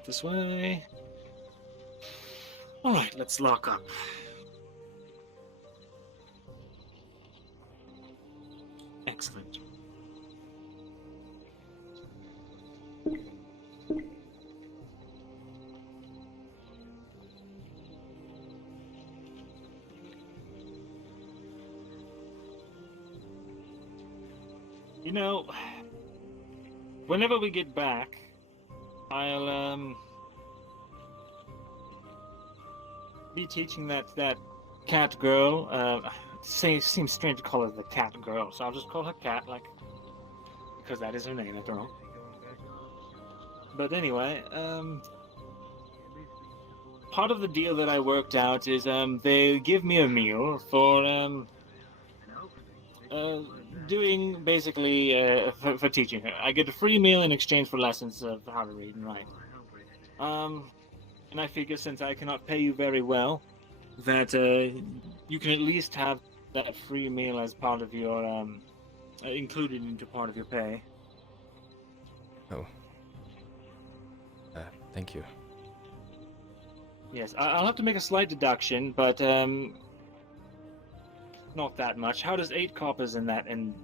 Right this way. Alright, let's lock up. Excellent. You know, whenever we get back, I'll be teaching that cat girl. Seems strange to call her the cat girl, so I'll just call her Cat, because that is her name after all. But anyway, part of the deal that I worked out is they give me a meal for doing basically for teaching her. I get a free meal in exchange for lessons of how to read and write. And I figure since I cannot pay you very well, that you can at least have that free meal as part of your included into part of your pay. Oh. Thank you. Yes, I'll have to make a slight deduction, but not that much. How does 8 coppers in that and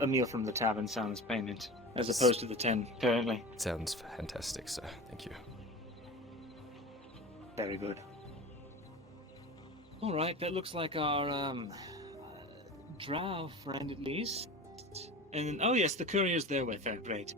a meal from the tavern sound as payment, as opposed to the 10 currently? Sounds fantastic, sir. Thank you. Very good. All right, that looks like our Drow friend at least. And oh yes, the courier's there with her. Great.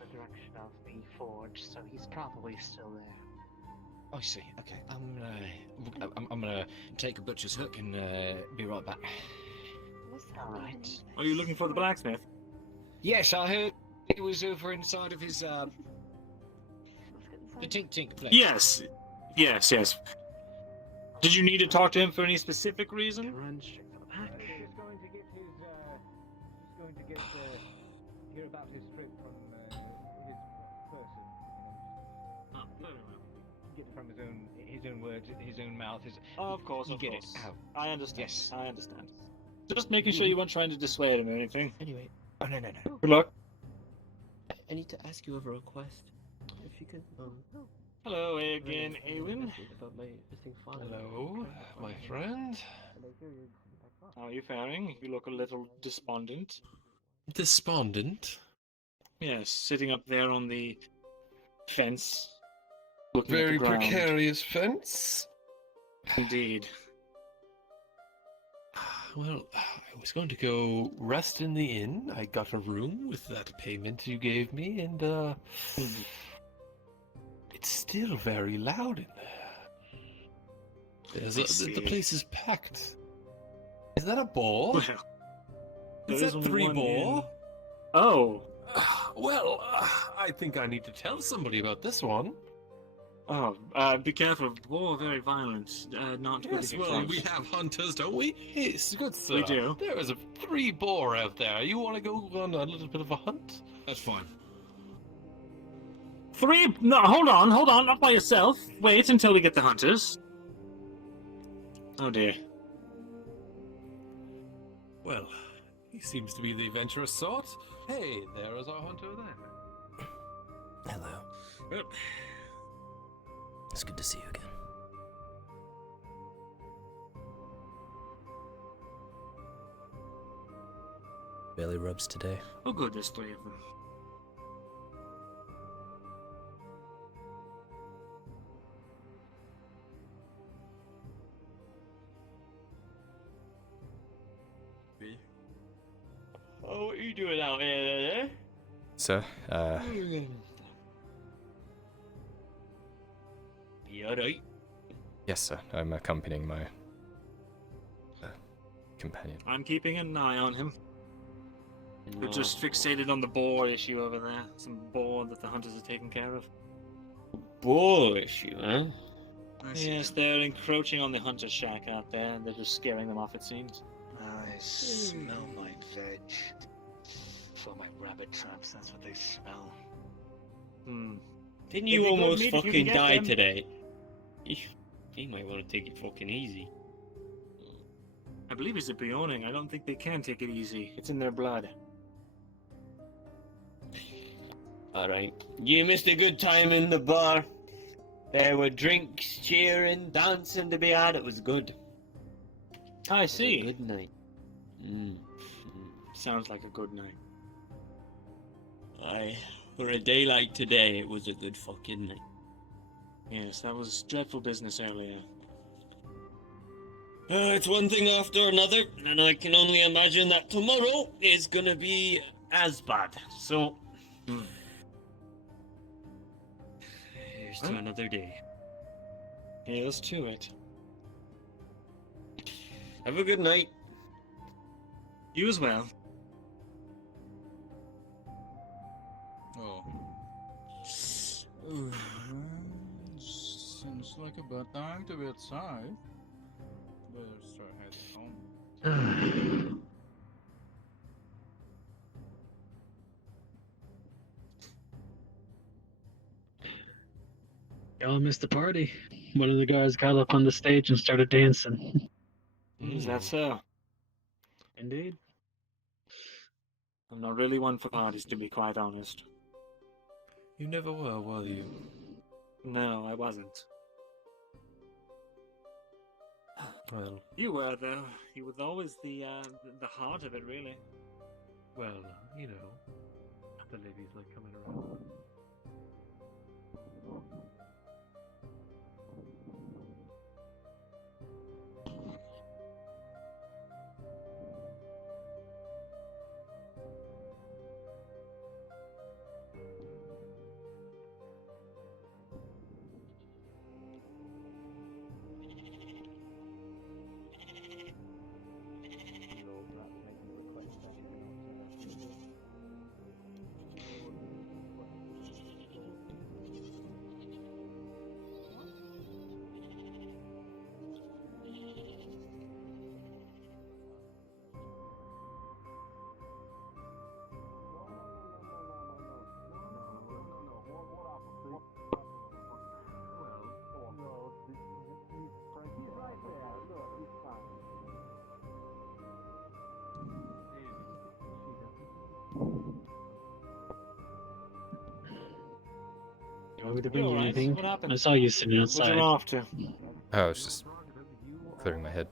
The direction of the forge, so he's probably still there. I see. Okay, I'm gonna take a butcher's hook and be right back. All right. Are you looking for the blacksmith? Yes, I heard it was over inside of his the tink place. Yes. Yes. Did you need to talk to him for any specific reason? He's going to get hear about his trip from his person. Get it from his own words, his own mouth. Of course, you of get course. it out. I understand. Yes. I understand. Just making sure you weren't trying to dissuade him or anything. Anyway, oh no. Good luck. I need to ask you a request. If you could, Hello again, Awen. about my missing file. Hello, my friend. How are you faring? You look a little despondent. Despondent? Yes, sitting up there on the fence, looking Very at the ground. precarious fence. Indeed. Well, I was going to go rest in the inn. I got a room with that payment you gave me, and it's still very loud in there. The place is packed. Is that a boar? Well, Is there is that only 3 one boar? inn. Oh. Well, I think I need to tell somebody about this one. Oh, be careful. Boar very violent. Not good Yes, to get well, close. we have hunters, don't we? Yes, good sir. We do. There is 3 boar out there. You want to go on a little bit of a hunt? That's fine. 3? No, hold on, not by yourself. Wait until we get the hunters. Oh dear. Well, he seems to be the adventurous sort. Hey, there is our hunter there. Hello. Well, It's good to see you again. Belly rubs today. oh good, there's 3 of them. Oh, what are you doing out here, eh? Sir, You alright? yes, sir. I'm accompanying my companion. I'm keeping an eye on him. We're just fixated on the boar issue over there. Some boar that the hunters are taking care of. Boar issue, huh? Yes, they're encroaching on the hunter shack out there, and they're just scaring them off, it seems. I smell my veg. for my rabbit traps. That's what they smell. Didn't It'd you be good almost meat if you can fucking get die them. today? You might want to take it fucking easy. I believe he's a Bioning. I don't think they can take it easy. It's in their blood. Alright. You missed a good time in the bar. There were drinks, cheering, dancing to be had. It was good. I see. Good night. Sounds like a good night. Aye. For a day like today, it was a good fucking night. Yes, that was dreadful business earlier. It's one thing after another, and I can only imagine that tomorrow is gonna be as bad. So, here's to Huh? another day. Here's to it. Have a good night. You as well. Oh. Seems like about time to be outside. Better start heading home. Y'all missed the party. One of the guys got up on the stage and started dancing. Is that so? Indeed. I'm not really one for parties, to be quite honest. You never were you? No, I wasn't. Well, You were, though. You were always the heart of it, really. well, you know, the ladies like coming around. You want me to bring you alright? anything? What happened? I saw you sitting What you outside. off to? I was just clearing my head,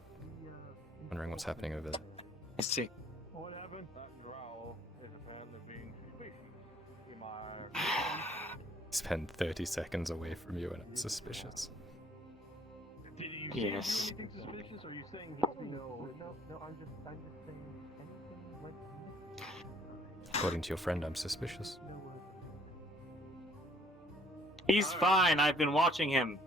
wondering what's happening over there. I see. What happened? That Drow is apparently being suspicious. Am I... Spend 30 seconds away from you and I'm suspicious. Did you Yes. see anything suspicious? Or are you saying he's being... No, I'm just saying anything went... According to your friend, I'm suspicious. He's fine. I've been watching him.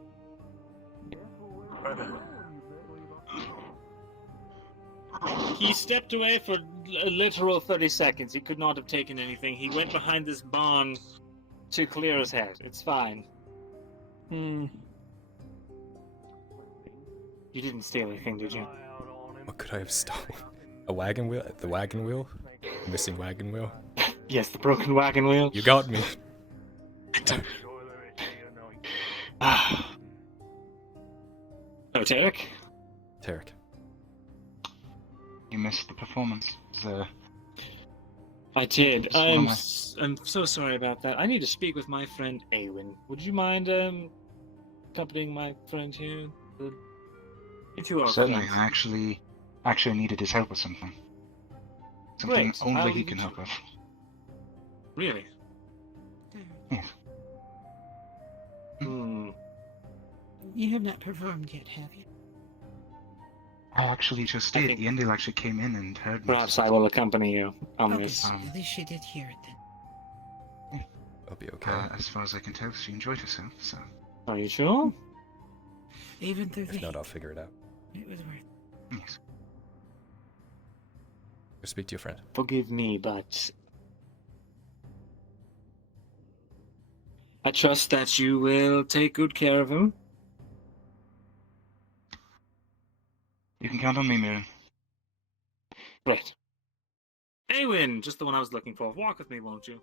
He stepped away for a literal 30 seconds. He could not have taken anything. He went behind this barn to clear his head. It's fine. You didn't steal anything, did you? What could I have stolen? A wagon wheel? The wagon wheel? Missing wagon wheel? Yes, the broken wagon wheel. You got me. Oh, Tarek? Tarek. You missed the performance. I did. Just one more. I'm so sorry about that. I need to speak with my friend Awen. Would you mind accompanying my friend here? If you are Certainly, friends. I actually needed his help with something. Something Great. only How he did can you- help with. Really? Yes. You have not performed yet, have you? I actually just I did. think- The Indil actually came in and heard me. Perhaps I will accompany you on Okay, this. at least she did hear it then. I'll be okay. As far as I can tell, she enjoyed herself, so... Are you sure? Even through the If not, heat, I'll figure it out. it was worth it. Yes. Go speak to your friend. Forgive me, but I trust that you will take good care of him. You can count on me, Miriam. Great. Awen, just the one I was looking for. Walk with me, won't you?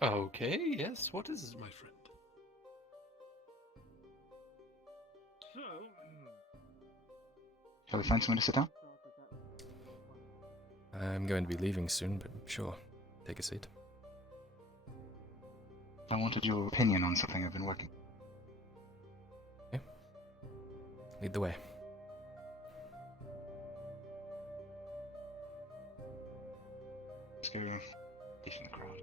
Okay, yes. What is it, my friend? So, Shall we find somewhere to sit down? I'm going to be leaving soon, but sure. Take a seat. I wanted your opinion on something I've been working. Lead the way. Let's go in the crowd.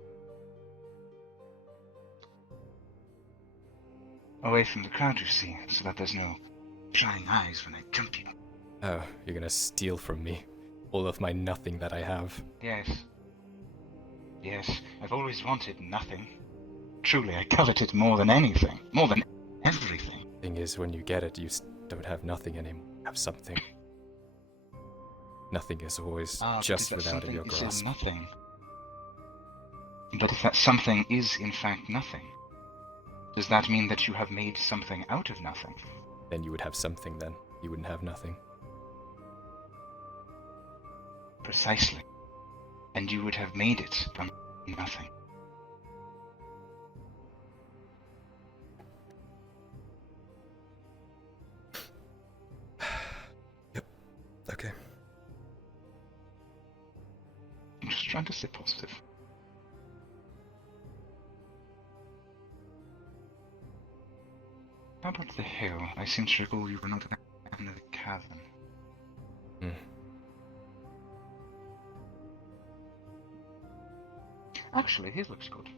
Away from the crowd, you see, so that there's no prying eyes when I jump you. Oh, you're gonna steal from me all of my nothing that I have. Yes. Yes, I've always wanted nothing. Truly, I covet it more than anything. More than everything. Thing is, when you get it, you don't have nothing anymore. You have something. Nothing is always just without in your grasp. Nothing. But if that something is in fact nothing, does that mean that you have made something out of nothing? Then you would have something then. You wouldn't have nothing. Precisely. And you would have made it from nothing. Yep. Okay. I'm just trying to stay positive. How about the hill? I seem to recall you were not in the cavern. Hmm. Actually, his looks good.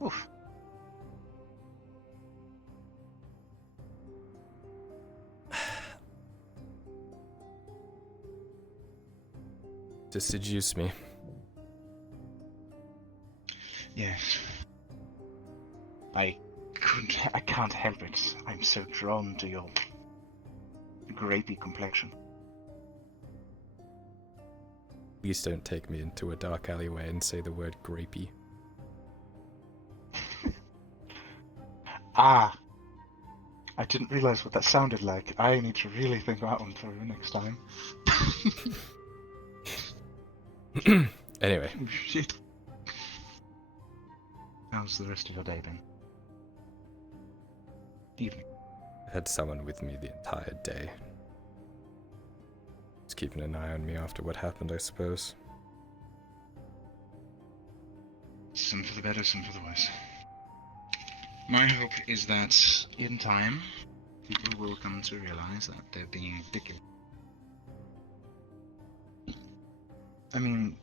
Oof. To seduce me. Yes. I can't help it. I'm so drawn to your grapey complexion. Please don't take me into a dark alleyway and say the word grapey. Ah! I didn't realize what that sounded like. I need to really think that one through next time. Anyway. Oh, shit. How's the rest of your day been? Evening. I had someone with me the entire day. Just keeping an eye on me after what happened, I suppose. Some for the better, some for the worse. My hope is that, in time, people will come to realize that they're being ridiculous. I mean...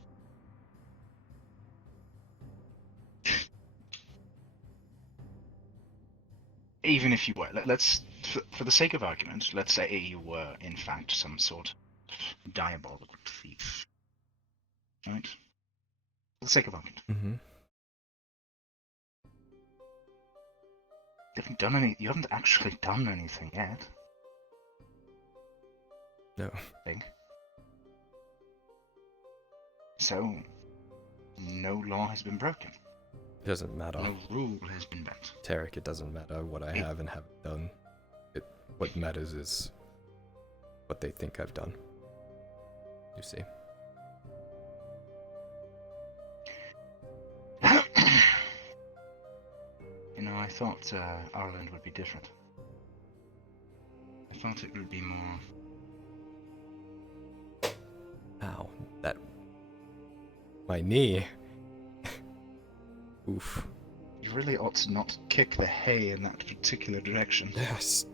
even if you were, let's, for the sake of argument, let's say you were, in fact, some sort of diabolical thief. Right? For the sake of argument. Mm-hmm. You haven't actually done anything yet. No. Think. So, no law has been broken. It doesn't matter. No rule has been bent. Tarek, it doesn't matter what I have and haven't done. What matters is what they think I've done. You see. You know, I thought Ireland would be different. I thought it would be more... Ow. That... My knee. Oof. You really ought to not kick the hay in that particular direction. Yes.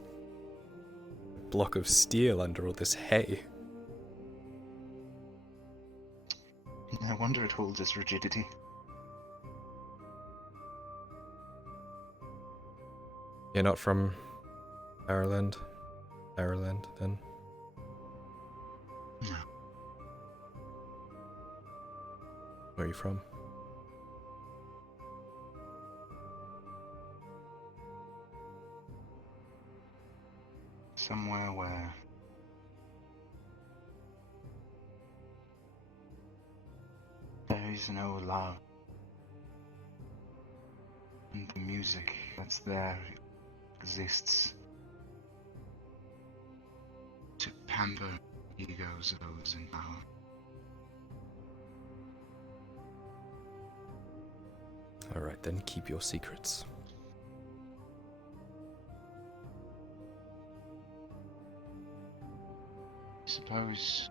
Block of steel under all this hay. No wonder it holds its rigidity. You're not from Ireland? Ireland, then? No. Where are you from? Somewhere where... there is no love. And the music that's there exists to pamper egos of those in power. Alright then, keep your secrets. I suppose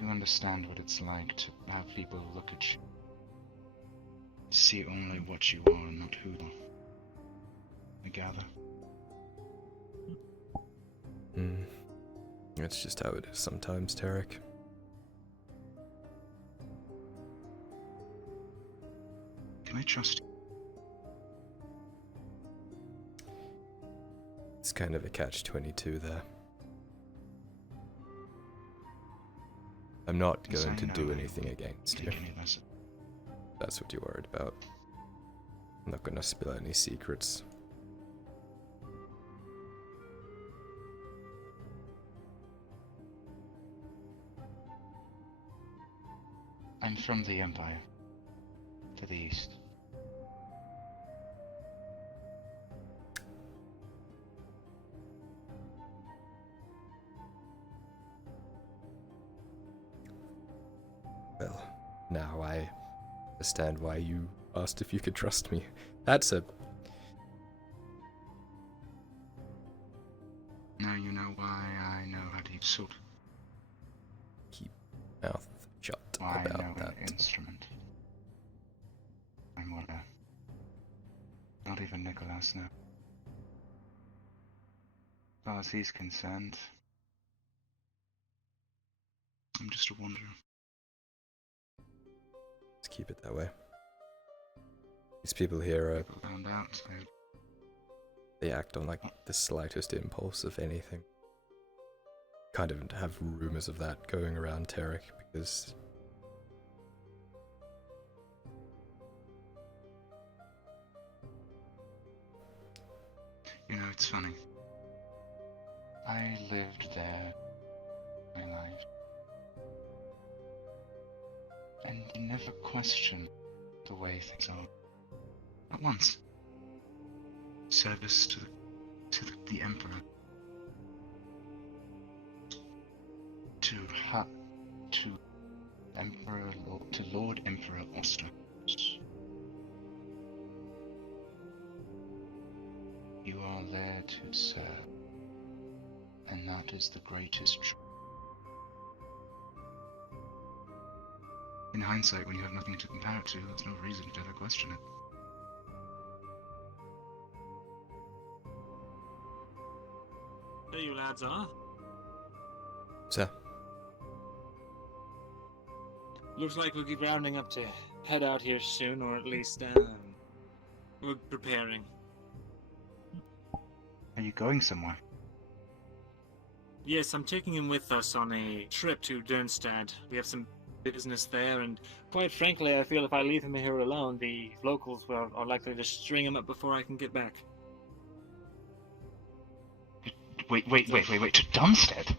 you understand what it's like to have people look at you, see only what you are and not who you are. I gather. That's just how it is sometimes, Tarek. Can I trust you? It's kind of a catch-22 there. I'm not Yes, going I to know. do anything against you. Think any less of- That's what you're worried about. I'm not going to spill any secrets. I'm from the Empire, to the east. Well, now I understand why you asked if you could trust me. That's a... Now you know why I know how to use sword. Keep mouth shut Why I about know that. an instrument. I'm what not even Nicholas now. As far as he's concerned, I'm just a wanderer. Let's keep it that way. These people here are... People found out. They act on like the slightest impulse of anything. Kind of have rumors of that going around Tarek because... You know, it's funny. I lived there my life. And never questioned the way things are. Not once. Service to the Emperor. To Lord Emperor Oster. You are there to serve, and that is the greatest joy. In hindsight, when you have nothing to compare it to, there's no reason to ever question it. There you lads are. So, Looks like we'll be rounding up to head out here soon, or at least we're preparing. Are you going somewhere? Yes, I'm taking him with us on a trip to Dernstad. We have some business there, and quite frankly, I feel if I leave him here alone, the locals are likely to string him up before I can get back. Wait, to Dunstead?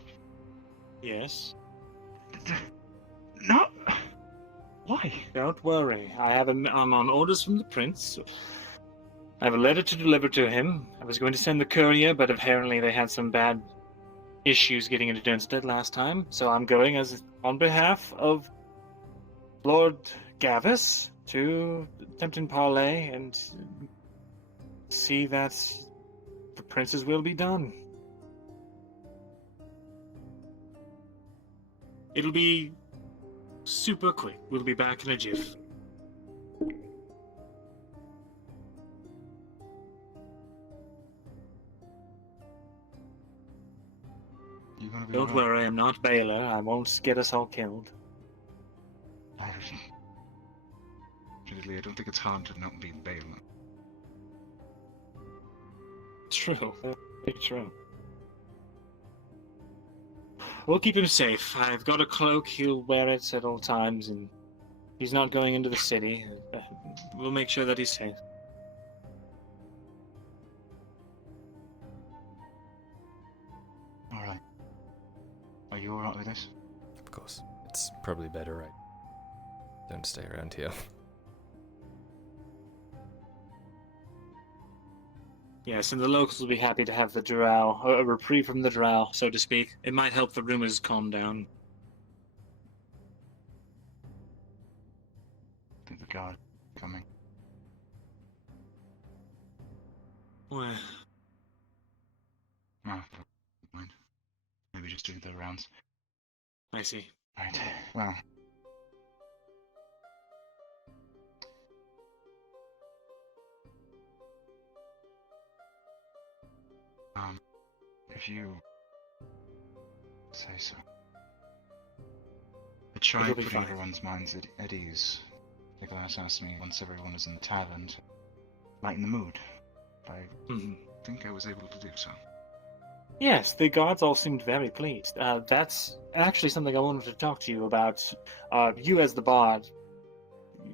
Yes. No! Why? Don't worry. I'm on orders from the prince. I have a letter to deliver to him. I was going to send the courier, but apparently they had some bad issues getting into Dernstead last time, so I'm going as on behalf of Lord Gavis to Tempton Parley and see that the prince's will be done. It'll be super quick. We'll be back in a jiff. You gonna be Don't alright? worry, I'm not Baylor. I won't get us all killed. Admittedly, I don't think it's hard to not be Baylor. True. Very true. We'll keep him safe. I've got a cloak. He'll wear it at all times, and he's not going into the city. We'll make sure that he's safe. Alright. Are you alright with this? of course, it's probably better, right? Don't stay around here. Yes, and the locals will be happy to have the Drow, a reprieve from the Drow, so to speak. It might help the rumors calm down. I think the guard coming. Well, Oh, never mind. Maybe just doing the rounds. I see. Right. Well. If you say so. I tried It'll be putting fine. everyone's minds at ease. Nicholas asked me once everyone was in the tavern to lighten the mood. I think I was able to do so. Yes, the guards all seemed very pleased. That's actually something I wanted to talk to you about. You as the bard,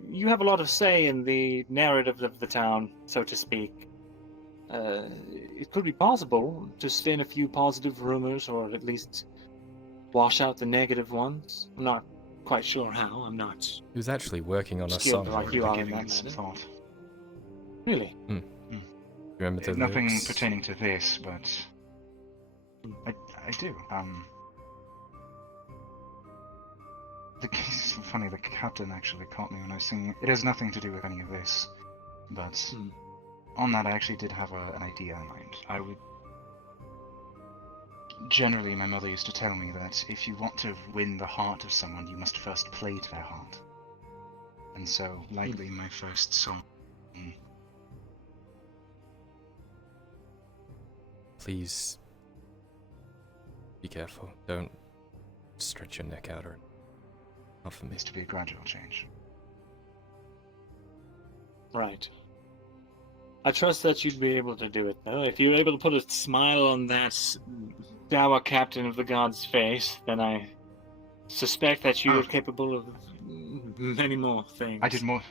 you have a lot of say in the narrative of the town, so to speak. It could be possible to spin a few positive rumors, or at least wash out the negative ones. I'm not quite sure how. I'm not He was actually working on a skilled song. like you are in Giving that it some matter. thought. Really? Remember the Nothing lyrics? pertaining to this, but I do. It's funny, the captain actually caught me when I was singing. It has nothing to do with any of this, but on that I actually did have an idea in mind. I would... Generally, my mother used to tell me that if you want to win the heart of someone, you must first play to their heart. And so, likely my first song... Please be careful. Don't stretch your neck out or not for me. is to be a gradual change. Right. I trust that you'd be able to do it, though. If you're able to put a smile on that dour captain of the god's face, then I suspect that you are capable of many more things. I did more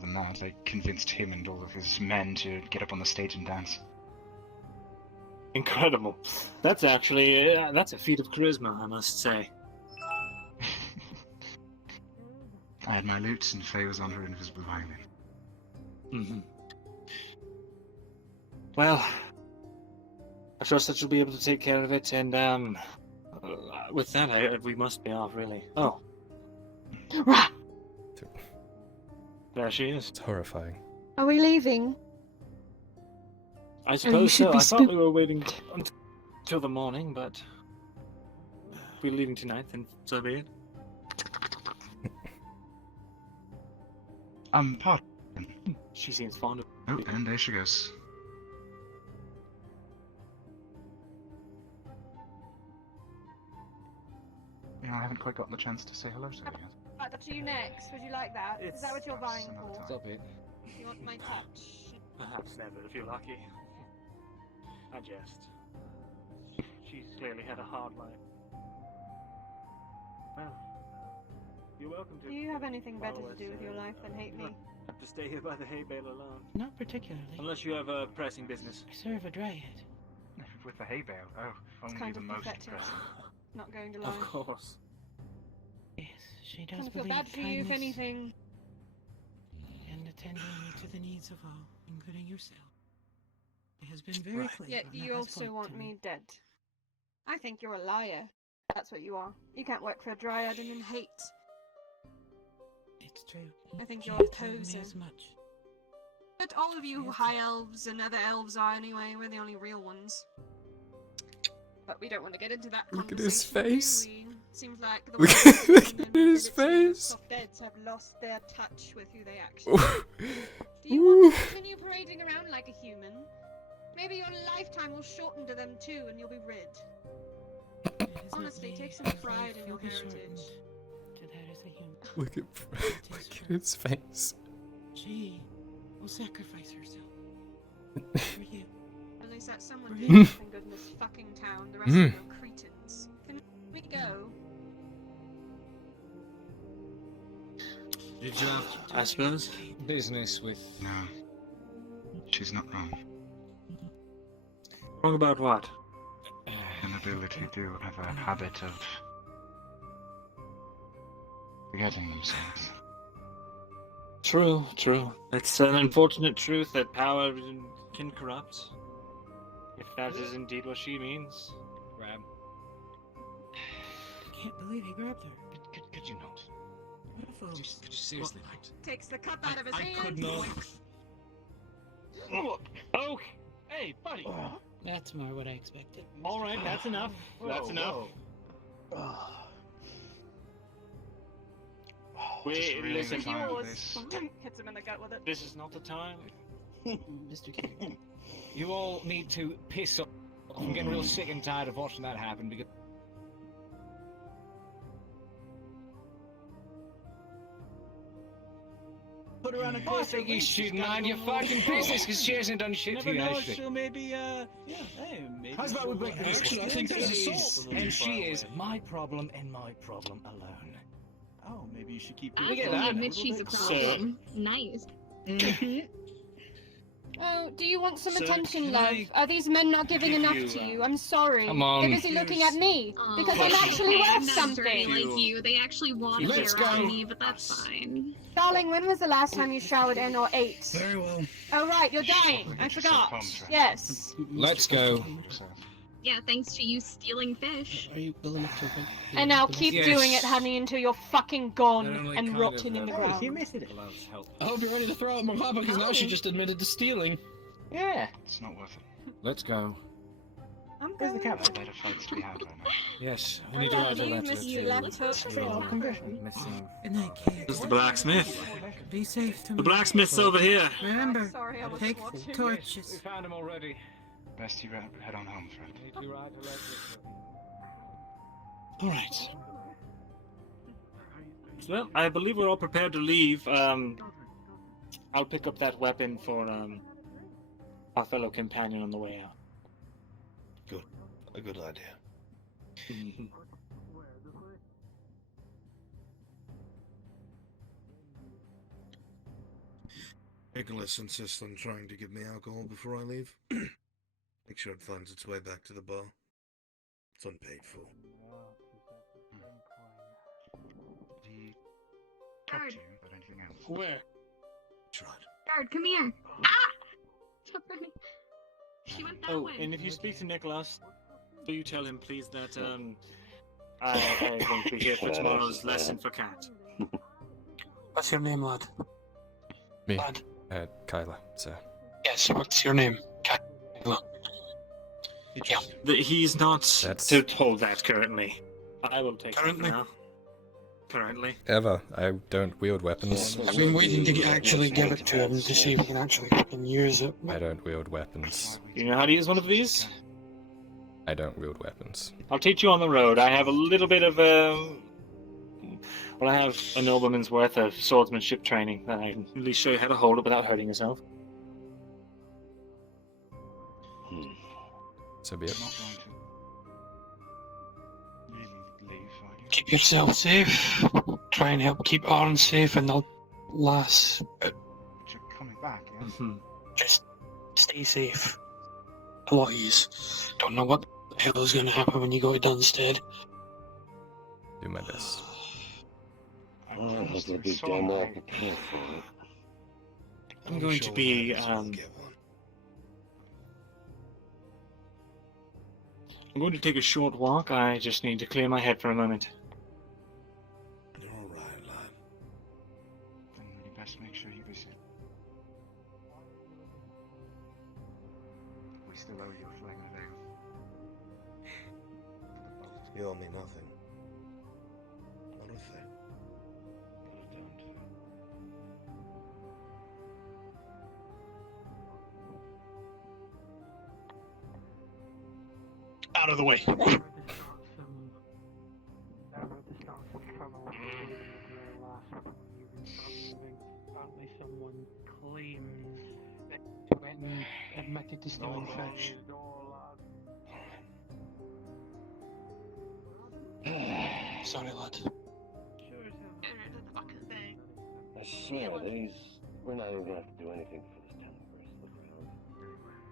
than that. I convinced him and all of his men to get up on the stage and dance. Incredible. That's actually that's a feat of charisma, I must say. I had my lute and Faye was on her invisible violin. Well, I trust that you'll be able to take care of it, and with that, we must be off, really. Oh. There she is. It's horrifying. Are we leaving? I suppose so. I thought we were waiting until the morning, but if we're leaving tonight, then so be it. Pardon. She seems fond of Oh, and there she goes. I haven't quite gotten the chance to say hello to her yet. Right, that's you next. Would you like that? Is that what you're vying for? Stop it. You want my touch? Perhaps never, if you're lucky. I jest. She's clearly had a hard life. Well, you're welcome to. Do you have anything better follow to us, do with your life than hate me? Have to stay here by the hay bale alone. Not particularly. Unless you have a pressing business. I serve a dryad. With the hay bale. Oh, only kind the of most pathetic. impressive. Not going to lie. Of course. Yes, she does I feel believe bad for you, if kindness anything. and attending to the needs of all, including yourself. It has been very clear. Yet on that you last also point want to me dead. I think you're a liar. That's what you are. You can't work for a dryad and then hate. It's true. I think She you're a has told me poser. as much. But all of you high elves and other elves are anyway. We're the only real ones. But we don't want to get into that Look at his conversation, do face. we? Seems like the Look ones look and at the his ability of face. soft deads have lost their touch with who they actually are. Do you want to continue parading around like a human? Maybe your lifetime will shorten to them too, and you'll be rid. It is not Honestly, me take some whose pride life in your will be heritage. shortened to that as a human. Look at his face. She will sacrifice herself for you. At least that's someone For doing you. something good in this fucking town. The rest of you are cretins. Can we go? Did you have I suppose. business with... No. She's not wrong. Wrong about what? The nobility do have a habit of forgetting themselves. True, true. It's an unfortunate truth that power can corrupt. If that is indeed what she means. Grab. I can't believe he grabbed her. Could you not? What a fool. Could you seriously not? Takes the cup out of his I hand. could not. Oh, hey, buddy. That's more what I expected. All right, that's enough. That's enough. Wait, really listen. fine with Yours. this. Hits him in the gut with it. This is not the time. Mr. King. You all need to piss off. I'm getting real sick and tired of watching that happen because. Put her on a I think you should mind your fucking business because she hasn't done shit to Never you, know, has she? she'll maybe, yeah, hey, maybe. How's about we break the Actually, I think that's assault. And she is my problem and my problem alone. Oh, maybe you should keep. Look at Absolutely that. admit she's a problem. Nice. Oh, do you want some Sir, attention, can love? I Are these men not giving give enough you, to you? I'm sorry. Come on. They're busy looking at me Oh, because I'm okay. actually worth I'm not dirty something. like you. They actually want Let's their go. me, but that's fine. Darling, when was the last time you showered in or ate? Very well. Oh right, you're dying. I Get yourself forgot. home, Trent. Yes. Let's go. So, Yeah, thanks to you stealing fish. Are you well enough to drink? And now keep Yes. doing it, honey, until you're fucking gone They're only and kind rotting of, in the uh, ground. you missed it. Allows help. I hope you're ready to throw out my papa because now she just admitted to stealing. Yeah. it's not worth it. Let's go. I'm Where's the going. There are better fights to be had right now. Yes, we I need to love write a you, letter Mr. to Left Hook. missing. Good night, kid. This is the blacksmith. Be safe to The blacksmith's over here. Remember, Sorry, I wasn't take watching. We torches. found him already. Best you head on home, friend. Need to write a letter. All right. Well, I believe we're all prepared to leave. I'll pick up that weapon for our fellow companion on the way out. A good idea. Nicholas insists on trying to give me alcohol before I leave. Make sure it finds its way back to the bar. It's unpaid for. He talked to you about anything else? Where? Tried. Guard, come here. Ah! Stop running. She went that Oh, way. and if you speak to Nicholas, do you tell him, please, that I won't be here for tomorrow's lesson for Cat. What's your name, lad? Me. Lad. Kyler, sir. Yes, what's your name? Kyler. Yeah. He's not That's- told that currently. I will take Currently? it now. Currently. Ever. I don't wield weapons. I've been waiting to actually give it to him to see if he can actually fucking use it. I don't wield weapons. You know how to use one of these? I don't wield weapons. I'll teach you on the road. I have a little bit of well, I have a nobleman's worth of swordsmanship training that I can at least show you how to hold it without hurting yourself. So be it. I'm not going to really leave, are you? Keep yourself safe. Try and help keep Aaron safe and the lass. But you're coming back, yeah? Mhm. Just stay safe. A lot of yous don't know what the hell is going to happen when you go to Dunstead. Do my best. I'm just so annoyed. I'm going to be I'm going to take a short walk. I just need to clear my head for a moment. You're alright, lad. Then you best make sure you visit. We still owe you a fling of ale. You owe me nothing. Not a thing. But I don't. Out of the way. Apparently someone claims that he went and admitted to stealing fish. Sorry, lad. I swear, we're not even gonna have to do anything for this town the rest of the round.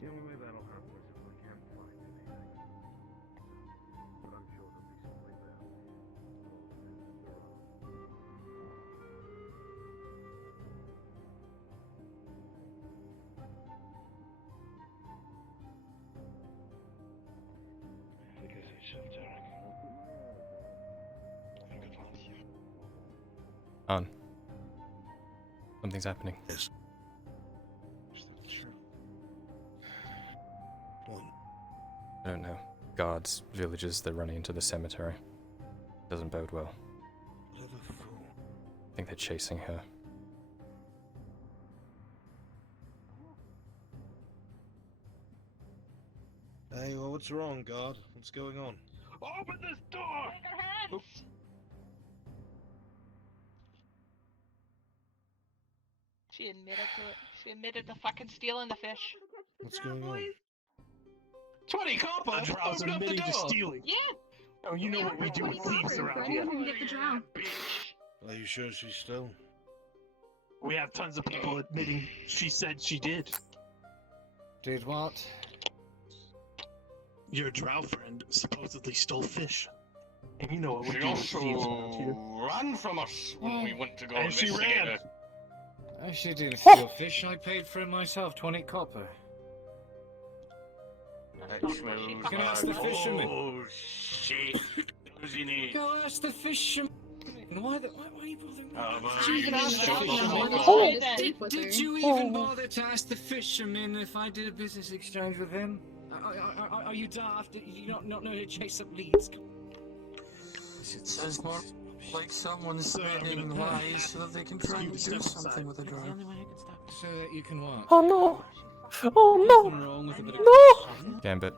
The only way that'll happen is if we can't find anything. But I'm sure there'll be something there. On. Something's happening. Yes. What? I don't know. Guards, villagers, they're running into the cemetery. Doesn't bode well. Whatever for? I think they're chasing her. Hey, well, what's wrong, guard? What's going on? Open this door! She admitted to it. She admitted to fucking stealing the fish. What's going on? 20 copper! Open up the door! Yeah! Oh, you know what we do with thieves around here. Get the drow. Are you sure she's still? We have tons of people admitting she said she did. Did what? Your drow friend supposedly stole fish. And you know what we She do with thieves around here. also ran from us when we went to go And she investigate ran. her. She didn't steal fish. I paid for it myself. 20 copper. You can ask the fisherman. Oh, shit. Who's in here? Go ask the fisherman. Why are you bothering? You can ask the fisherman. Did you even bother to ask the fisherman if I did a business exchange with him? Are you daft? Do you not know to chase up leads? It says more like someone's spreading lies so that they can try and do something with the drow. So that you can what? Oh no! Oh Nothing wrong with a bit of no! Gambit.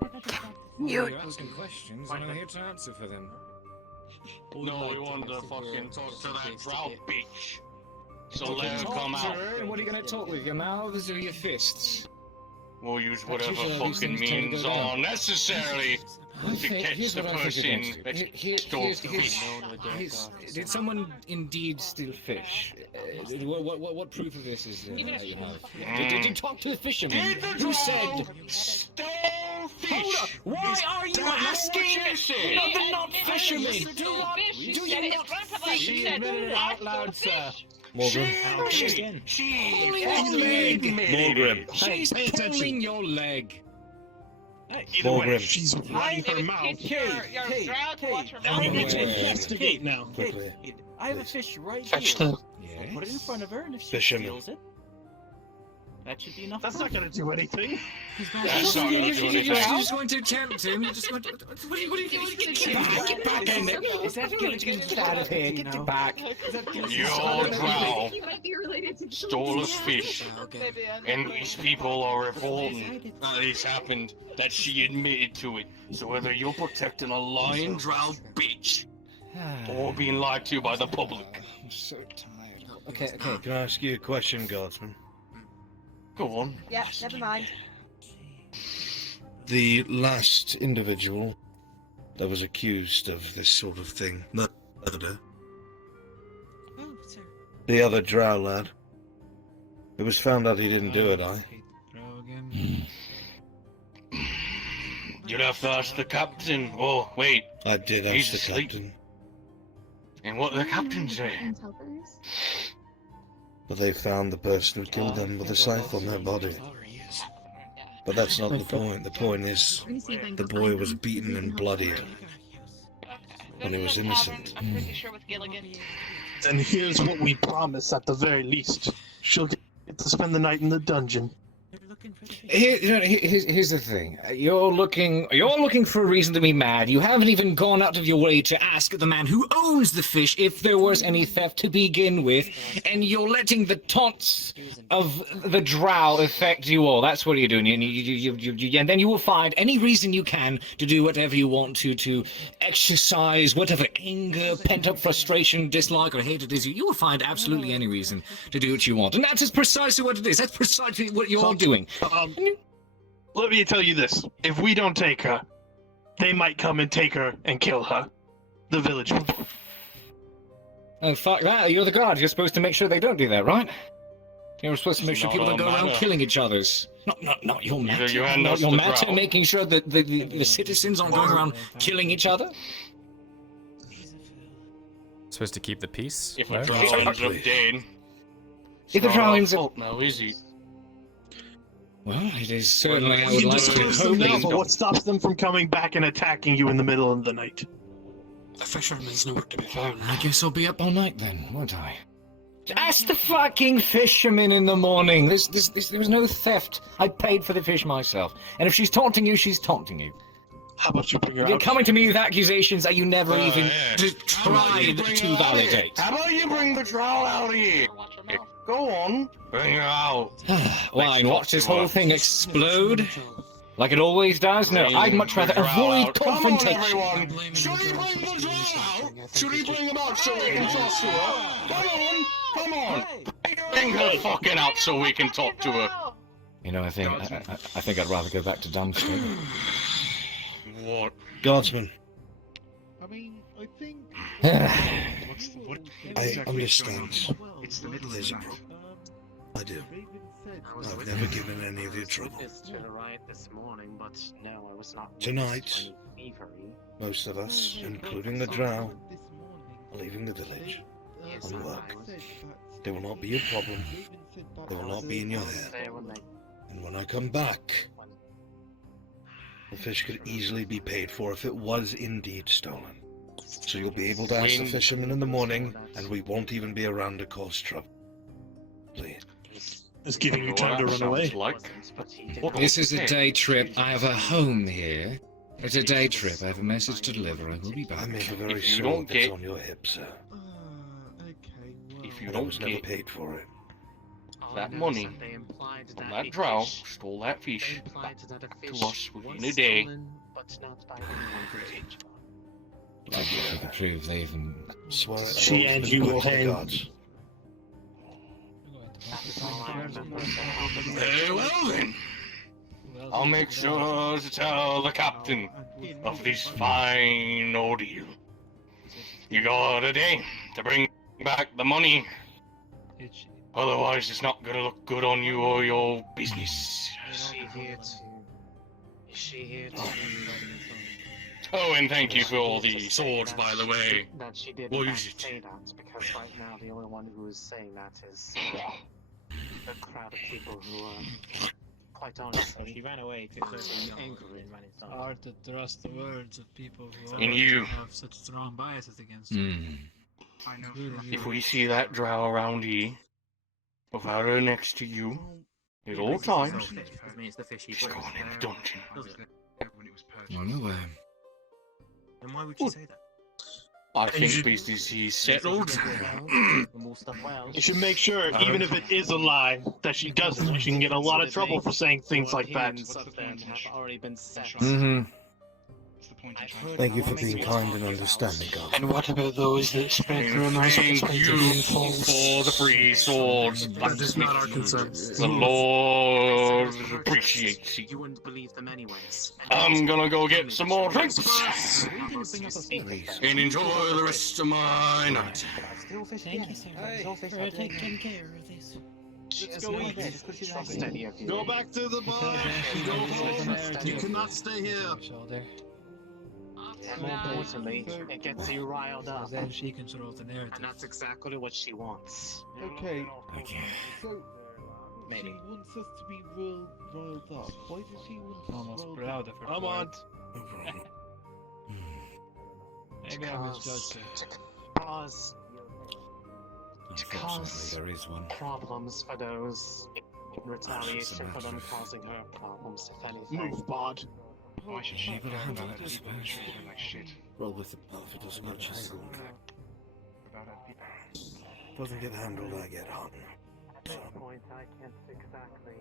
You're asking questions, and I'm here to answer for them. No, we want to fucking talk to that drow bitch. So let her come Talk to out. her, and what are you going to talk with? Your mouths or your fists? We'll use whatever usually how these fucking things tend to means go down. are necessary to catch Here's the what I think person against that you. stole fish. Did someone indeed steal fish? What proof of this is Even if you she have? Did you talk to the fisherman? Did the Who said? stole fish? Hold up! Why are you asking? They're not fishermen. Do you not think? She admitted it out loud, sir. Morgan. Pulling your leg. Morgan. She's pulling your leg. Either way, Morgan. she's running her mouth. Your drow to watch her And we mouth. need to investigate now. Quickly. I have a fish right Fetch here. the I'll put it in front of her, and if she Fisherman. steals it, that should be enough. That's not gonna do anything. That's not gonna do You're anything. just going to tempt him. You're just going to. What are you doing? Get back in there. Is that Gilligan? Get out of here. Get back. Your drow He might be related to stole us fish, Maybe and these people are reporting that this happened, that she admitted to it. So whether you're protecting a lying drow bitch or being lied to by the public. I'm so tired. Okay. Can I ask you a question, guardsman? Go on. Yeah, never mind. The last individual that was accused of this sort of thing, murder, Oh, sir. the other drow lad, it was found out he didn't do it, You'd have to ask the captain. Oh, wait. I did He's ask the asleep. captain, And what the captain say? but they found the person who killed them with a scythe on their body. But that's not the point. The point is, the boy was beaten and bloodied when he was innocent. I'm pretty sure with Gilligan. Then here's what we promise at the very least. She'll get to spend the night in the dungeon. Here's the thing. You're looking for a reason to be mad. You haven't even gone out of your way to ask the man who owns the fish if there was any theft to begin with, and you're letting the taunts of the drow affect you all. That's what you're doing. And then you will find any reason you can to do whatever you want to exercise whatever anger, pent-up frustration, dislike, or hate it is. You will find absolutely any reason to do what you want. And that is precisely what it is. That's precisely what you're doing. Let me tell you this. If we don't take her, they might come and take her and kill her. The village people. Oh, fuck that. You're the guard. You're supposed to make sure they don't do that, right? You're supposed to make sure Not people don't our go around matter. killing each other's. Not your Either matter. you hand Not us your the matter, drow. making sure that the citizens aren't going around killing each other. Supposed to keep the peace? If No? a drow ends up dead, If the drow ends up... fault now, is it? Well, it is certainly, I We would can like to disperse hope them now, he's but got- what stops them from coming back and attacking you in the middle of the night? The fisherman's nowhere to be found. I guess I'll be up all night then, won't I? Ask the fucking fisherman in the morning. There was no theft. I paid for the fish myself. And if she's taunting you, she's taunting you. How about you bring her You're out? coming to me with accusations that you never even yeah. tried to validate. How about you bring the Drow out here? Go on. Bring her out. Why, and watch this whole thing explode? Like it always does? No, I'd much rather avoid confrontation. Come on, everyone. Should he bring the Drow out? Should he bring him out so we can talk to her? Come on. Bring her fucking out so we can talk to her. You know, I think I'd rather go back to Dumpster. What? Guardsman, I mean, I think. I understand. It's the middle There's a problem. I do. I've never given any of you trouble. Tonight, most of us, including the Drow, are leaving the village on work. They will not be a problem. They will not be in your hair. And when I come back, the fish could easily be paid for if it was indeed stolen. So you'll be able to ask the fisherman in the morning, and we won't even be around to cause trouble. Please. It's giving you time to run away. This is a day trip. I have a home here. It's a day trip. I have a message to deliver. I will be back. I make a very If you sword don't that's get- on your hip, sir. If you But I don't was never get paid for it. that money from that Drow who stole that fish back to us within a day, I can prove they even... Swear She and you will hang. Very well then. I'll make sure to tell the captain of this fine ordeal. You got a day to bring back the money. Otherwise, it's not gonna look good on you or your business. Is she here to... Oh, and thank you for all the swords, by the way. That she did What not is it? say that, because right now the only one who is saying that is the crowd of people who are, quite honestly, She ran away to angry and ran It's hard to trust the words of people who And you. have such strong biases against I know. If we see that Drow around here, without her next to you, at all times, she's going in the dungeon. Oh, no way. Then why would you say that? I think business is settled. You should make sure, even if it is a lie, that she doesn't. She can get a lot of trouble for saying things like that. Thank you for being kind and understanding, guard. And what about those that spread rumors Thank you for the free swords. That is not our concern. The Lord appreciates you. You wouldn't believe them anyways. I'm gonna go get some more drinks Please. and enjoy the rest of my night. Thank you, sir. For taking care of this. Let's go eat. Go back to the bar. Go home. You cannot stay here. More importantly, it gets you riled up. Then she controls the narrative. And that's exactly what she wants. Okay. Okay. So Maybe. she wants us to be riled up. Why does she want us Almost riled proud up? of her. Come on. No problem. Maybe I misjudged her. Cause Unfortunately, there is one. problems for those in retaliation for them causing her problems, if anything. Move, Bod. Why should she Able to handle it, I suppose. treat her like shit? Roll with it, pal. If it doesn't get handled, About her people. doesn't get handled, I get hung. At this point, I can't exactly.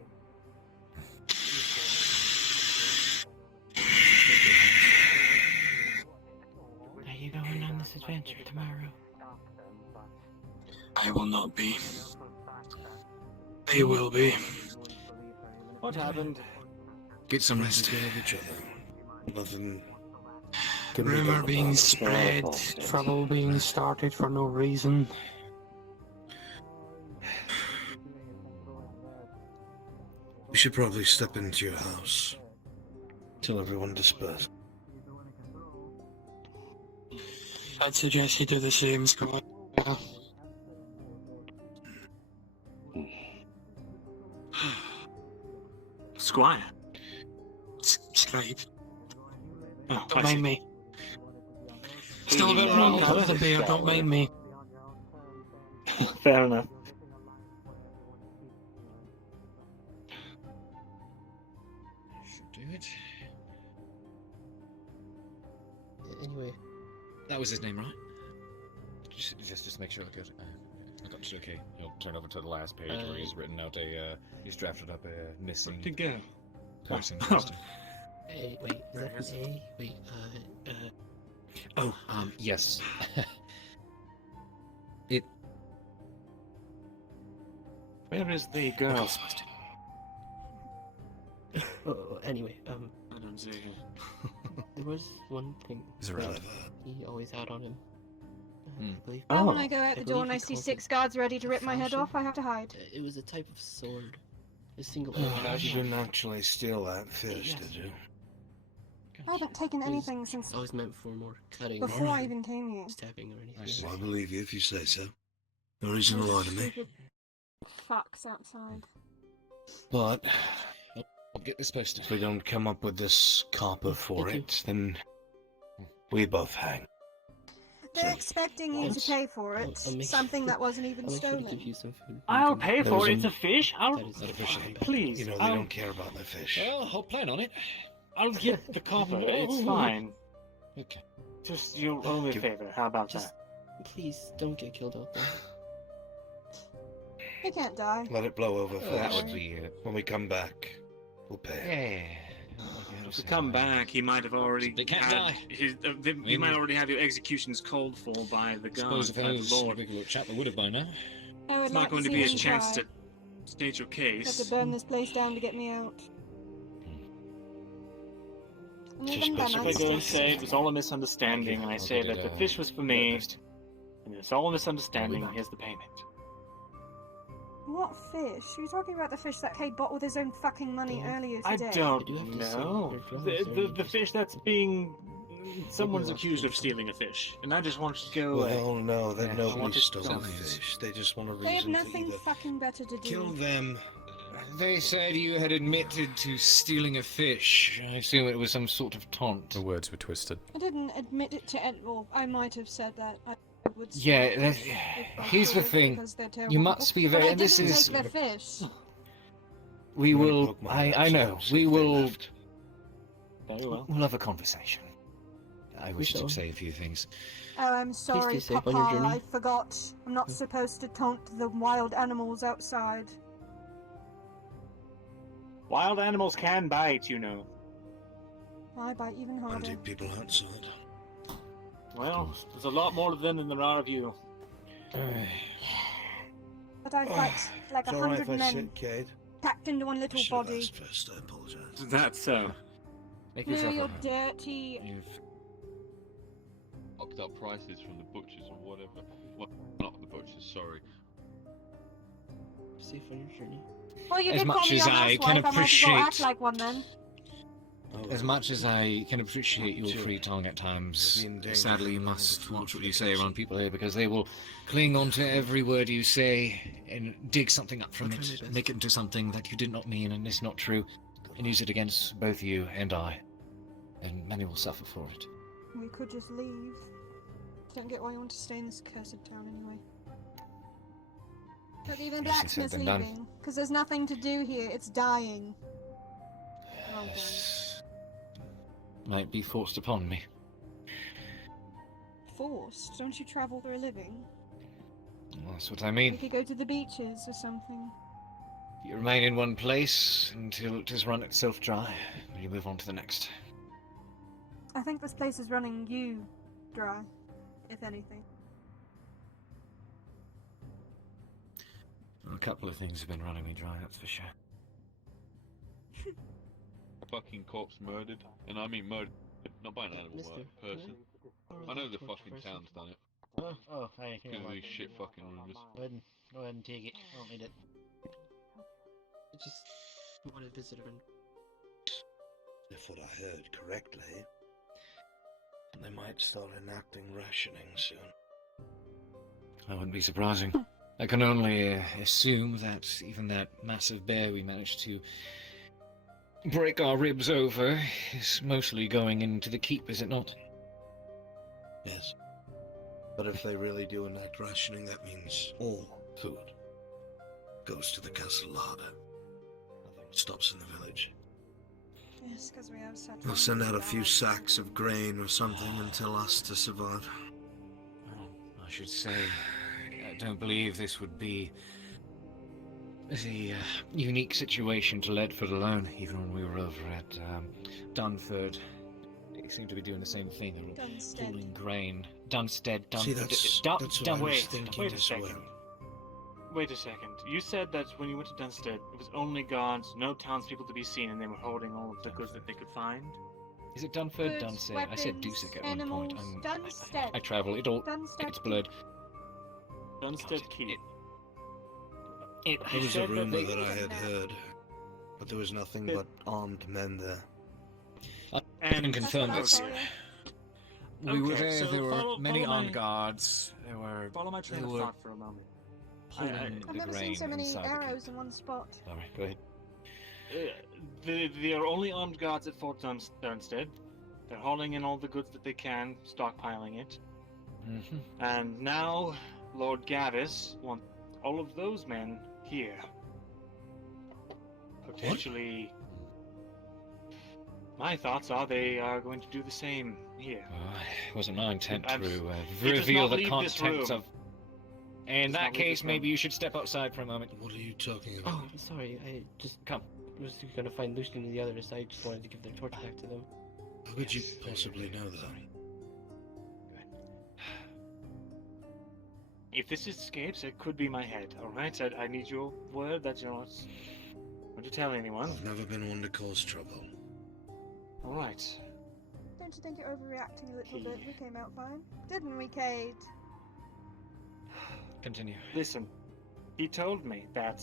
Are you going on this adventure tomorrow? I will not be. They will be. What happened? Get some rest. Taking care of each other. Nothing can be Rumor done being about it. spread, trouble being started for no reason. We should probably step into your house. Till everyone disperses. I'd suggest you do the same, Squire. Squire. Scribe. Oh, Don't mind me. Still a bit wrong now with the beer, don't mind me. Fair enough. Right. Anyway, That was his name, right? Just to make sure. Good. I got it. Okay. He'll turn over to the last page where he's written out he's drafted up a missing To go. person. Question. hey, wait, is that an A? Wait, Yes. Where is the girl? Anyway, I don't see him. there was one thing. He's around. He always had on him. I believe. Well, when I go out I the door and I believe he see called 6 it guards ready to rip my head fashion. off, I have to hide. It was a type of sword. A single. You didn't actually steal that fish, Yes. did you? I haven't taken It was anything since always meant for more cutting. before I or even came here. stabbing or anything. Well, I believe you if you say so. No reason to lie to me. Stupid fucks outside. But I'll get this posted. if we don't come up with this copper for it, then we both hang. They're expecting you to pay for it, I'll make- something that wasn't even I'll make sure to give stolen. you some food. I'll pay There for was it. It's a- a fish. I'll That is sufficient. please. You know, they I'll, don't care about the fish. Well, I'll plan on it. I'll get the copper. It's fine. Okay. Just you owe me a favor. How about Just that? please don't get killed out there. They can't die. Let it blow over first. That would be When we come back, we'll pay. If we come back, he might have already They can't had die. his. You might already have your executions called for by the I suppose guards, if by I the was a Lord. regular chap, I would have by now. I would It's like not going to to see be a them chance try. to state your Have case. to burn this place down to get me out. And Just even then, specify I'm I go and still- say it was all a misunderstanding, and I say that the fish was for me, and it's all a misunderstanding. Here's the payment. What fish? Are you talking about the fish that Cade bought with his own fucking money earlier I today? don't do have to say know. your drawings are The fish that's being. Someone's accused of stealing a fish, and I just want you to go away. Well, no, Yeah, that I want nobody it stole the done. fish. They just want a They have reason to nothing either fucking better to do. kill them. They said you had admitted to stealing a fish. I assume it was some sort of taunt. The words were twisted. I didn't admit it to well, I might have said that. I would Yeah, steal that- fish if I here's the could, thing. because they're You terrible must people. be very. But I And this didn't is. take their fish. We I'm gonna will. poke my I lips know. out, see We if they will. left. Very well. We'll have a conversation. I wish shall. to say a few things. Oh, I'm sorry, stay safe Papa. on your journey. I forgot. I'm not supposed to taunt the wild animals outside. Wild animals can bite, you know. I bite even harder. Hunting people outside. Well, there's a lot more of them than there are of you. But I fight like It's 100 alright if I men sit, Cade. packed into one I little should have body. asked first. I apologize. That's so. Make No, yourself you're at home. dirty. You've Fucked up prices from the butchers or whatever. Well, not the butchers, sorry. Safe on your journey. Well, you As did call much me as a I housewife. can I might as well act appreciate- like one then. As much as I can appreciate your Sure. free tongue at times, You'll be in danger sadly you of must food watch for what the you say around council. people here because they will cling on to every word you say and dig something up from I'll try my it, best. make it into something that you did not mean and is not true, and use it against both you and I. And many will suffer for it. We could just leave. Don't get why you want to stay in this cursed town anyway. But even Easier said blacksmith's than done. leaving. Because there's nothing to do here. It's dying. Oh, God. This might be forced upon me. Forced? Don't you travel for a living? That's what I We mean. could go to the beaches or something. You remain in one place until it has run itself dry, and you move on to the next. I think this place is running you dry, if anything. A couple of things have been running me dry, that's for sure. Fucking corpse murdered. And I mean murdered, not by an animal, Mister, by a person. I know the fucking town's done it. Oh, hey, Because of these shit fucking rumours. Go ahead and take it. I don't need it. I just want to visit a friend. If what I heard correctly, they might start enacting rationing soon. That wouldn't be surprising. I can only assume that even that massive bear we managed to break our ribs over is mostly going into the keep, is it not? Yes. But if they really do enact rationing, that means all food goes to the castle larder. Nothing stops in the village. Yes, because we have such. They'll send out a few sacks of grain or something and tell us to survive. I should say, I don't believe this would be the unique situation to Ledford alone. Even when we were over at Dunford, they seem to be doing the same thing. They were hauling grain. Dunstead, See, Dunford. that's what I was thinking wait a as second. well. Wait a second. You said that when you went to Dunstead, it was only guards, no townspeople to be seen, and they were holding all of the goods that they could find? Is it Dunford, Goods, Dunstead? I said weapons, Dusek at one animals, point. Dunstead. I travel. It all gets blurred. Dunstead Keep. There was a said that rumor they- that I had heard, but there was nothing but armed men there. I can confirm That's this. what I saw, yeah. We were Okay, there. so There were follow many my- armed guards. There were. Follow my train they of were thought for a moment. pulling I've the never grain seen so many inside the keep. arrows in one spot. Sorry, go ahead. They are only armed guards at Fort Dunstead. They're hauling in all the goods that they can, stockpiling it. Mm-hmm. And now Lord Gavis wants all of those men here. Potentially. My thoughts are they are going to do the same here. It wasn't my intent to He does reveal not the leave this contents room. of. In Does that not leave case, this room. maybe you should step outside for a moment. What are you talking about? Oh, sorry. I just Come. was going to find Lucian and the others. I just wanted to give their torch back to them. How could you possibly know that? If this escapes, it could be my head, alright? I need your word that you're not going to tell anyone. I've never been one to cause trouble. Alright. Don't you think you're overreacting a little bit? We came out fine, didn't we, Kate? Continue. Listen, he told me that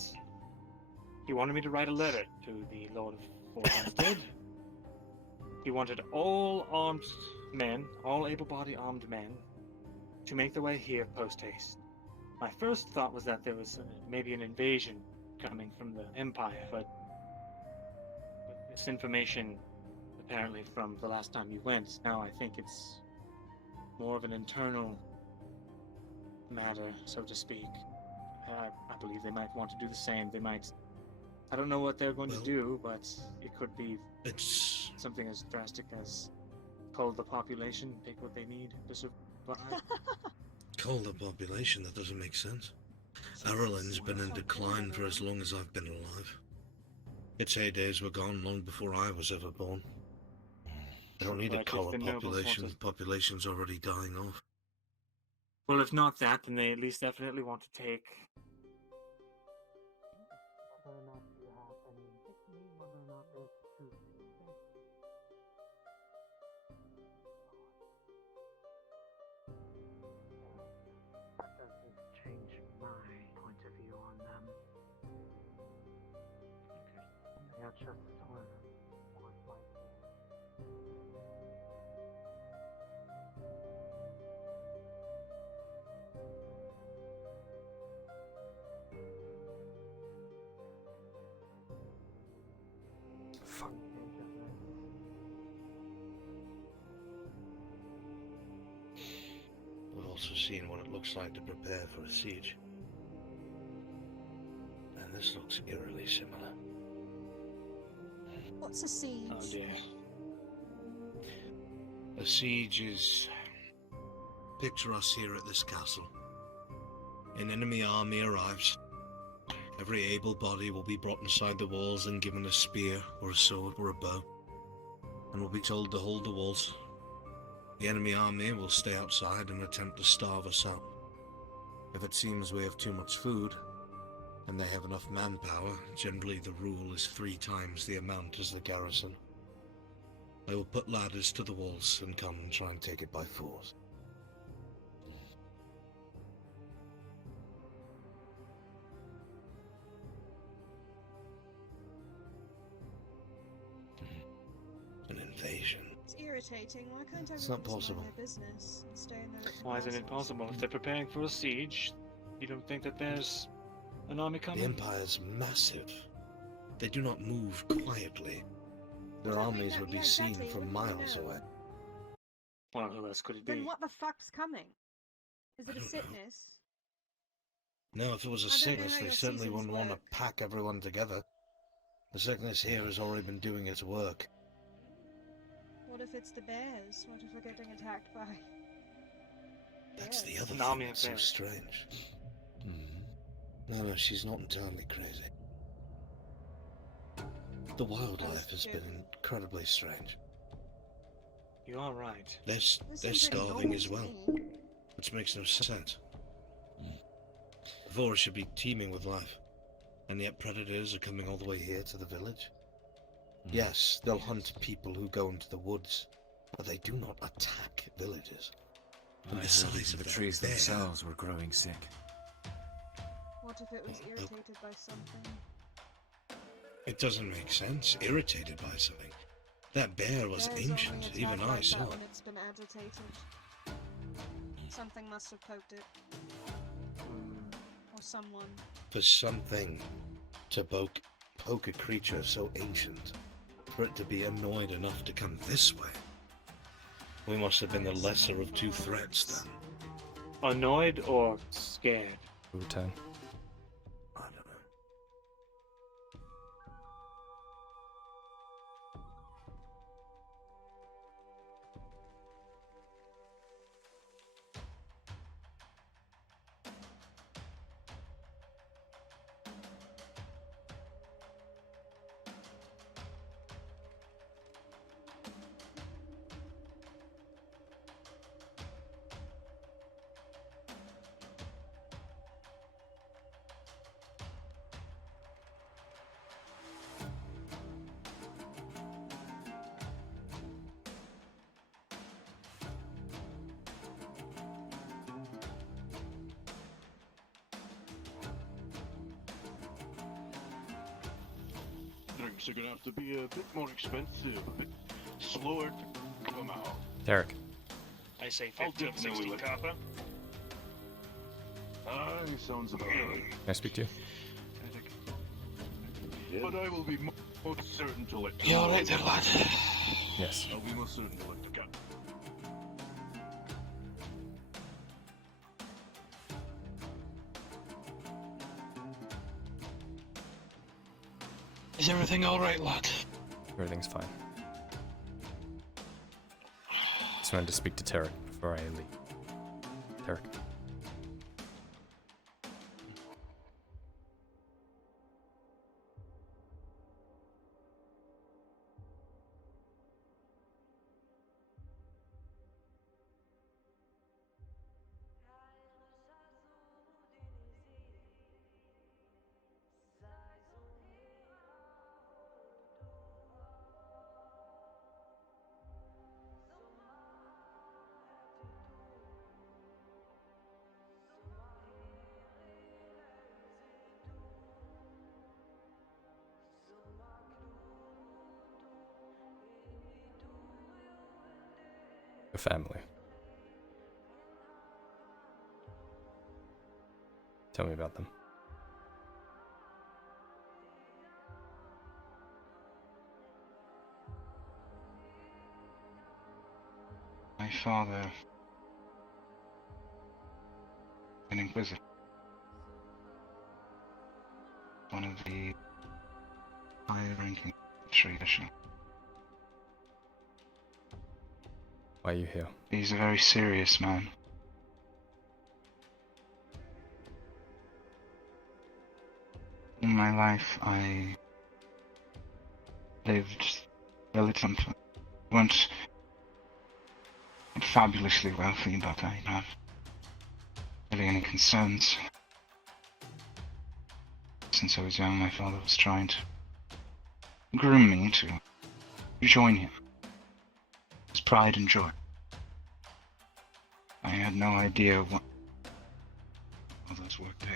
he wanted me to write a letter to the Lord of Fort Dunstead. He wanted all armed men, all able-bodied armed men, to make their way here post-haste. My first thought was that there was maybe an invasion coming from the Empire, but with this information, apparently from the last time you went, now I think it's more of an internal matter, so to speak. I believe they might want to do the same. They might. I don't know what they're going to do, but it could be something as drastic as cull the population, take what they need to survive. Cull the population? That doesn't make sense. Ireland's been in decline for as long as I've been alive. Its heydays were gone long before I was ever born. I don't need to Like cull if a the nobles population. want The population's already dying off. Well, if not that, then they at least definitely want to take. That doesn't change my point of view on them. They are just one my Fuck. We've also seen what it looks like to prepare for a siege. And this looks eerily similar. What's a siege? Oh dear. A siege is... Picture us here at this castle. An enemy army arrives. Every able body will be brought inside the walls and given a spear or a sword or a bow, and will be told to hold the walls. The enemy army will stay outside and attempt to starve us out. If it seems we have too much food, and they have enough manpower, generally the rule is 3 times the amount as the garrison. They will put ladders to the walls and come and try and take it by force. An invasion. It's irritating. Why can't I It's not just mind possible. my business and stay in there? Why isn't it possible? If they're preparing for a siege, you don't think that there's an army coming? The Empire's massive. They do not move quietly. Their Well, I mean, armies would be yeah, seen exactly. from What do you miles know? away. Well, who else could it be? Then what the fuck's coming? Is it a don't know. sickness? No, if it was a I don't know sickness, how they your certainly seasons wouldn't want to work. pack everyone together. The sickness here has already been doing its work. What if it's the bears? What if we're getting attacked by... That's the bears? other An thing army of that's so bears. strange. No, she's not entirely crazy. The wildlife has been incredibly strange. You are right. They're starving as well, which makes no sense. The forest should be teeming with life, and yet predators are coming all the way here to the village. Yes, they'll hunt people who go into the woods, but they do not attack villages. I heard even the trees themselves were growing sick. What if it was irritated by something? It doesn't make sense. Irritated by something. That bear was Bears ancient. only Even attack I like saw that it. when it's been agitated. Something must have poked it. Or someone. For something to poke a creature so ancient, for it to be annoyed enough to come this way, we must have been the lesser of two threats then. Annoyed or scared? Wu-Tang. I don't know. Drinks are gonna have to be a bit more expensive, a bit slower to come out. Derek. I say I'll 15, definitely 16 let- copper. Aye, sounds about right. Can I speak to you? But I will be most certain to let You alright there, lad? Yes. I'll be most certain to let the cat. Is everything alright, lad? Everything's fine. Just wanted to speak to Tarek before I leave. Tarek. A family. Tell me about them. My father, an inquisitor, one of the higher-ranking tradition. Why are you here? He's a very serious man. In my life, I lived relatively, weren't fabulously wealthy, but I don't have really any concerns. Since I was young, my father was trying to groom me to join him. His pride and joy. I had no idea what all those work do.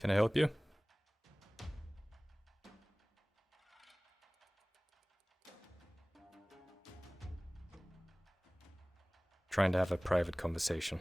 Can I help you? Trying to have a private conversation.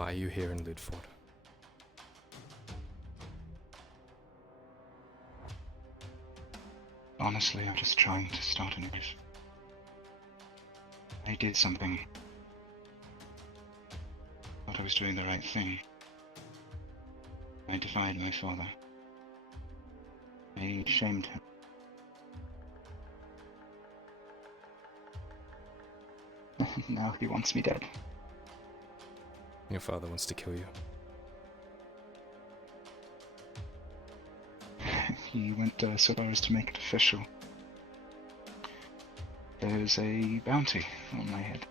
Why are you here in Ludford? Honestly, I'm just trying to start a new life. I did something. Thought I was doing the right thing. I defied my father. I shamed him. Now he wants me dead. Your father wants to kill you. He went so far as to make it official. There's a bounty on my head.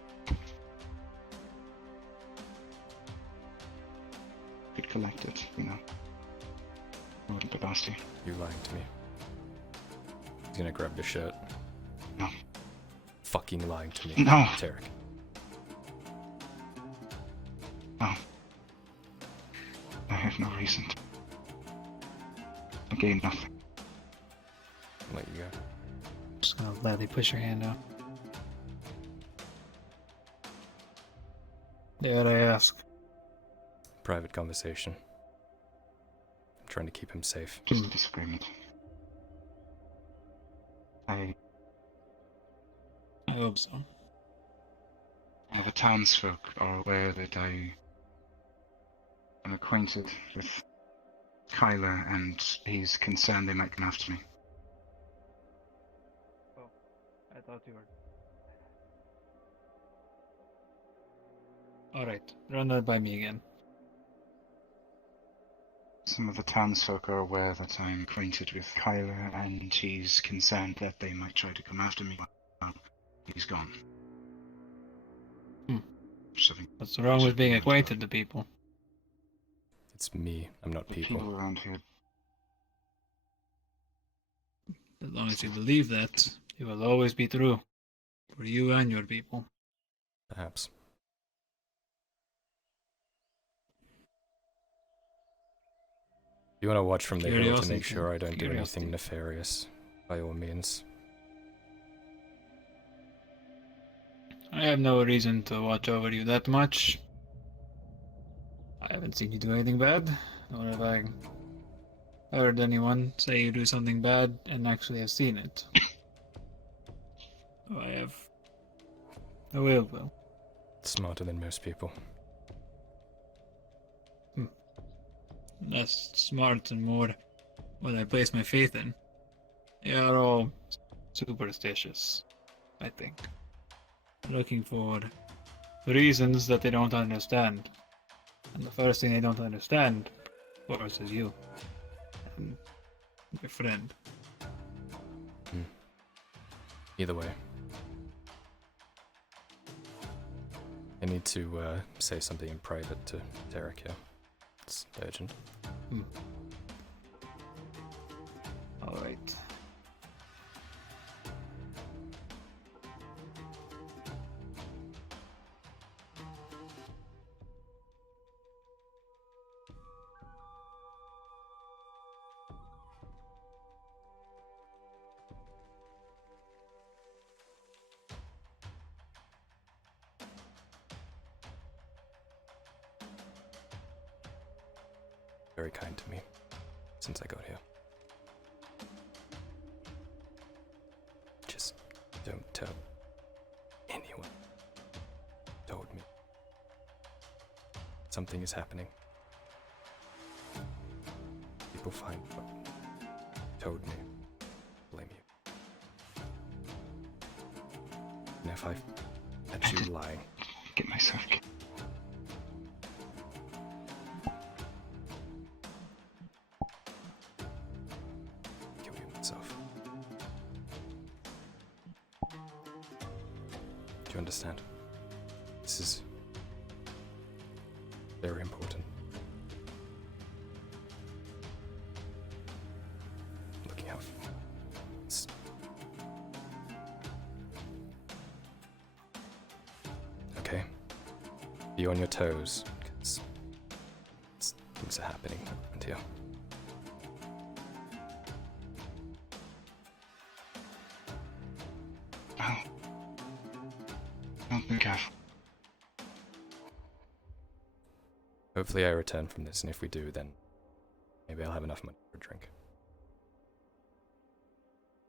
Could collect it, you know. Wouldn't be nasty. You lying to me. He's gonna grab your shirt. No. Fucking lying to me. No. Tarek. No. I have no reason to. I gain nothing. I'll let you go. Just gonna gladly push your hand out. Dare I ask? Private conversation. I'm trying to keep him safe. Just a disagreement. I hope so. All the townsfolk are aware that I am acquainted with Kyler, and he's concerned they might come after me. Oh, I thought you were. Alright, run that by me again. Some of the townsfolk are aware that I'm acquainted with Kyler, and he's concerned that they might try to come after me while he's gone. What's wrong with being acquainted to people? It's me. I'm not The people. people around here. As long as you believe that, it will always be true. For you and your people. Perhaps. You want to watch from the hill to make sure I don't do anything nefarious, by all means. I have no reason to watch over you that much. I haven't seen you do anything bad, nor have I heard anyone say you do something bad and actually have seen it. So I have no ill will. Smarter than most people. Less smart and more what I place my faith in. They are all superstitious, I think. Looking for reasons that they don't understand. And the first thing they don't understand, of course, is you. And your friend. Either way. I need to say something in private to Tarek here. It's urgent. Alright. Very kind to me since I got here. Just don't tell anyone. Told me. Something is happening. People find what told me. Blame you. And if I catch you lying, get myself. Do you understand? This is very important. Looking out. It's okay. Be on your toes, because things are happening around here. Be careful. Hopefully I return from this, and if we do, then maybe I'll have enough money for a drink.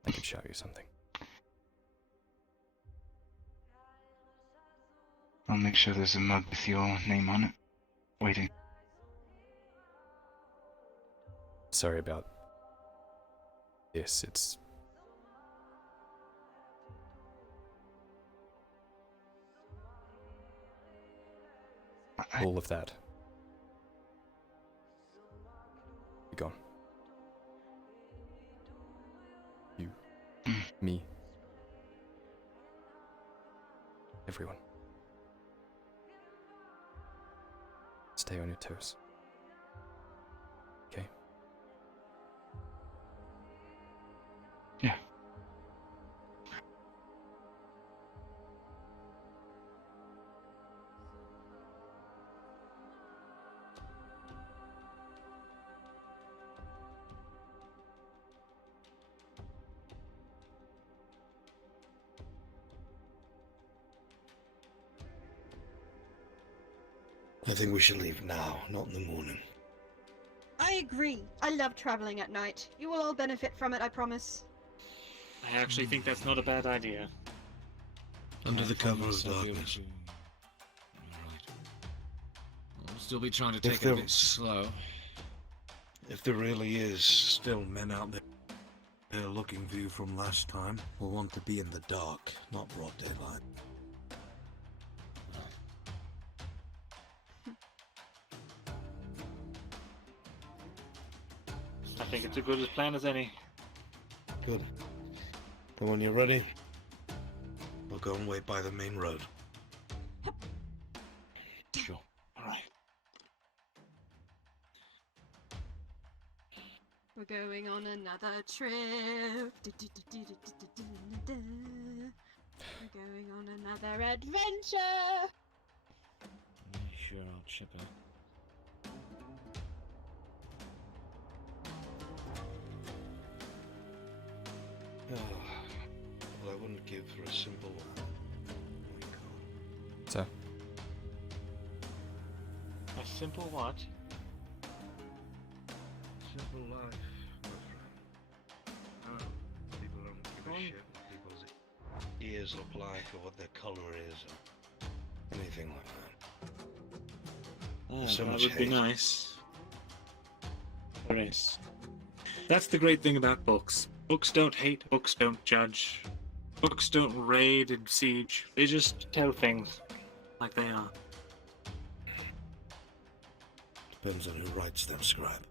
I could show you something. I'll make sure there's a mug with your name on it. Waiting. Sorry about this, it's... all of that. Be gone. You. Me. Everyone. Stay on your toes. Okay? Yeah. I think we should leave now, not in the morning. I agree. I love traveling at night. You will all benefit from it, I promise. I actually think that's not a bad idea. Under the cover of darkness. We'll still be trying to If take it a there- bit slow. If there really is still men out there looking for you from last time, we'll want to be in the dark, not broad daylight. I think it's as good a plan as any. Good. And when you're ready, we'll go and wait by the main road. Sure. Alright. We're going on another trip. We're going on another adventure. Sure, I'll chip it. Well, I wouldn't give for a simple one. So? A simple what? Simple life, my friend. Oh, people don't give a shit what people's Ears look like, or what their color is, or anything like that. There's so that much would be hate. nice. There is. That's the great thing about books. Books don't hate, books don't judge. Books don't raid and siege. They just tell things like they are. Depends on who writes them, scribe.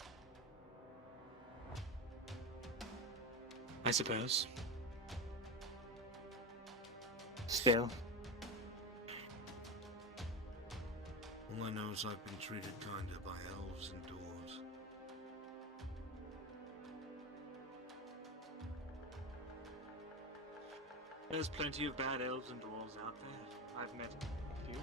I suppose. Still. All I know is I've been treated kinder by elves and dwarves. There's plenty of bad elves and dwarves out there. I've met a few.